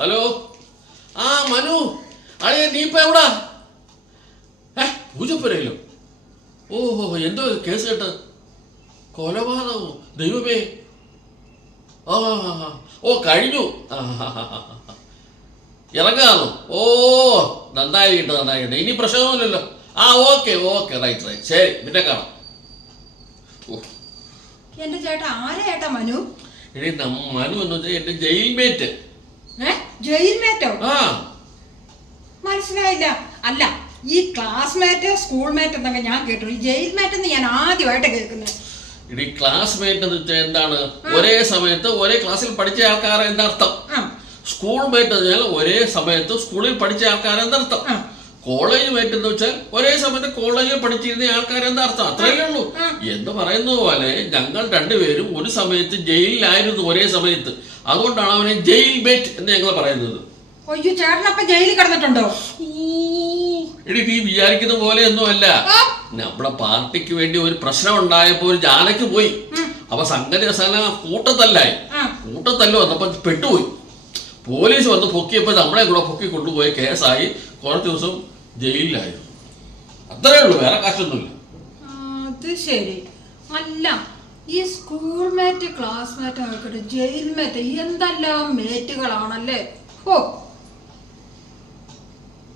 Hello, ആ മനു, അളിയ നീ ഇപ്പൊ എവിടാ? പൂജപ്പുരയിലോ? ഓഹോ, എന്തോ കേസ് കേട്ട്? കൊലപാതകമോ? ദൈവമേ! ആ ഓ കഴിഞ്ഞു. ഇറങ്ങാന്നോ? ഓ നന്നായിരിക്കട്ടെ. ഇനി പ്രശ്നമൊന്നുമില്ലല്ലോ. ആ ഓക്കെ റൈറ്റ് ശരി, പിന്നെ കാണാം. എന്റെ ചേട്ടാ, ആരാ ചേട്ടാ മനു? എടീ മനു എന്ന് വെച്ചാൽ എന്റെ ജയിൽമേറ്റ്. ജയിൽമേറ്റോ? ആ മനസ്സിലായില്ല. അല്ല, ഈ ക്ലാസ്മേറ്റ് സ്കൂൾമേറ്റ് എന്നൊക്കെ ഞാൻ കേട്ടു. ഈ ജയിൽമേറ്റ് എന്ന് ഞാൻ ആദ്യമായിട്ട് കേൾക്കുന്നത്. ഇടീ ക്ലാസ്മേറ്റ് എന്ന് വെച്ചാൽ എന്താണ്? ഒരേ സമയത്ത് ഒരേ ക്ലാസ്സിൽ പഠിച്ച ആൾക്കാർ എന്നർത്ഥം. സ്കൂൾ മേറ്റ് എന്ന് വെച്ചാൽ ഒരേ സമയത്ത് സ്കൂളിൽ പഠിച്ച ആൾക്കാർ എന്നർത്ഥം. കോളേജ് മേറ്റ് എന്ന് വെച്ചാൽ ഒരേ സമയത്ത് കോളേജിൽ പഠിച്ചിരുന്ന ആൾക്കാർ എന്നർത്ഥം. അത്രയേ ഉള്ളൂ. എന്ന് പറയുന്നത് പോലെ ഞങ്ങൾ രണ്ടുപേരും ഒരു സമയത്ത് ജയിലിലായിരുന്നു, ഒരേ സമയത്ത്. അതുകൊണ്ടാണ് അവനെ ജയിൽ മേറ്റ് എന്ന് ഞങ്ങൾ പറയുന്നത്. അയ്യോ, ചേട്ടനപ്പം ജയിലിൽ കിടന്നിട്ടുണ്ടോ? എടി, നീ വിചാരിക്കുന്ന പോലെ ഒന്നും അല്ല. നമ്മുടെ പാർട്ടിക്ക് വേണ്ടി ഒരു പ്രശ്നം ഉണ്ടായപ്പോ ഒരു ജാനക്ക് പോയി. അപ്പൊ സംഗതി കൂട്ടത്തല്ലോ വന്നപ്പോ പെട്ടുപോയി. പോലീസ് വന്ന് പൊക്കിയപ്പോ നമ്മളെ കൂടെ പൊക്കി കൊണ്ടുപോയി കേസായി കുറച്ച് ദിവസം ജയിലിലായിരുന്നു. അത്രേ ഉള്ളൂ, വേറെ കാശൊന്നുമില്ല. അത് ശരി. അല്ല, ഈ സ്കൂൾ മേറ്റ് ക്ലാസ്മേറ്റ് ആയിക്കോട്ടെ, ജയിൽ മേറ്റ്, എന്തെല്ലാം മേറ്റുകളാണല്ലേ. ഓ